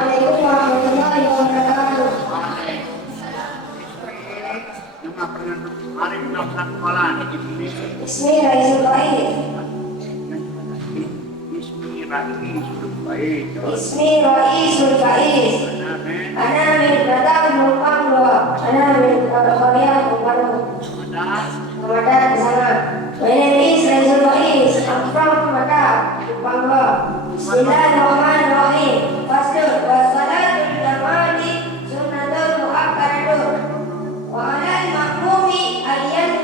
Assalamualaikum warahmatullahi wabarakatuh. Nama penganut mari melakukan sekolah Ismi Raisul Bait. Ismi Raisul Bait. Ismi Raisul Bait. Ana min Batam Mupanggo. Ana min Korea Mupanggo. Ramadan di sana. My name is Raisul Bait. I'm from Batam Mupanggo. Bismillahirrahmanirrahim. Fasdul wassalatul jama'ati sunnatul mu'akkaratun. Wa alal makmumi aliyan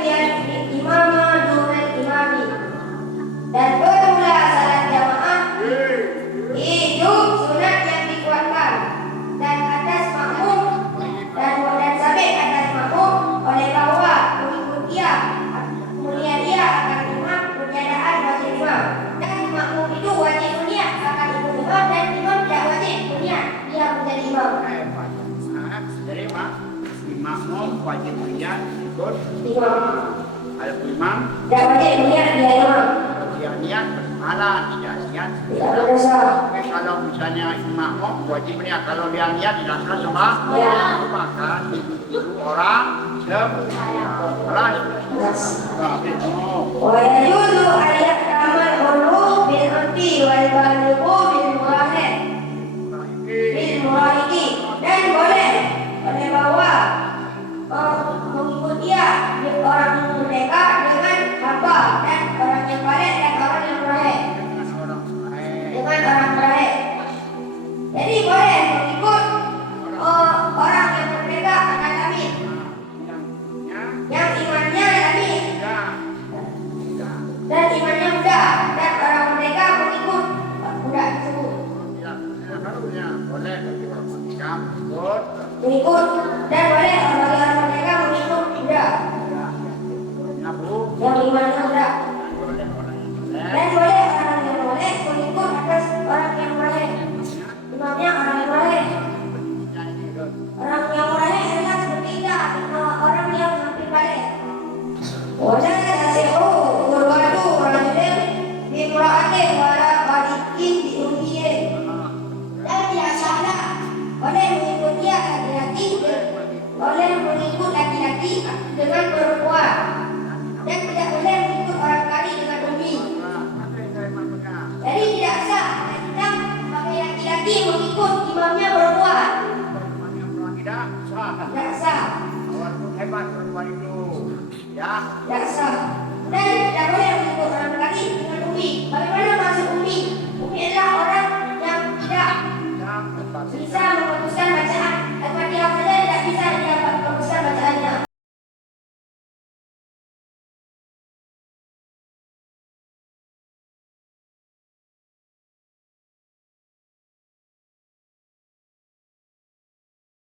imama dunal imami. Dan bermula salat jamaah itu sunat yang dikuatkan dan atas makmum dan sabit atas makmum oleh bahwa mengikut dia kemudian dia akan imam peniadaan wajib imam dan makmum itu wajib niat akan ikut imam dan imam tidak wajib niat dia menjadi imam. Jadi makmum wajib niat ikut Imam. Ada imam Tidak wajib niat dia imam. dia niat berpahala, tidak niat Tidak berdosa. Kalau misalnya makmum wajib niat, kalau dia niat dilaksanakan sama maka itu orang sembahyang. Wa yajuzu ayat amal ulum bil anti wal balighu bil murahid dan boleh bahwa mengikut dia orang merdeka dengan hamba dan orang yang balik dan orang yang murahid dengan orang murahid. Jadi boleh mengikut orang yang merdeka akan amin yang imannya amin dan imannya muda dan orang merdeka mengikut muda tersebut mengikut dan boleh bagi orang merdeka mengikut muda yang imannya muda dan boleh orang yang boleh mengikut atas orang yang murahid imamnya orang yang murahid. Orang yang murahid adalah seperti orang yang hampir balik. Wajah nasihu urwatu rajulin bimra'atin wala balikin diumiyin. Dan biasalah oleh mengikut dia laki-laki oleh mengikut laki-laki dengan perempuan dan tidak boleh mengikut orang kali dengan umi. Jadi tidak sah kita sebagai laki-laki mengikut imamnya perempuan. Tidak sah. Hebat perempuan itu, ya. Tidak sah. Dan tidak boleh mengikut orang laki dengan umi. Bagaimana maksud umi? Umi adalah orang yang tidak bisa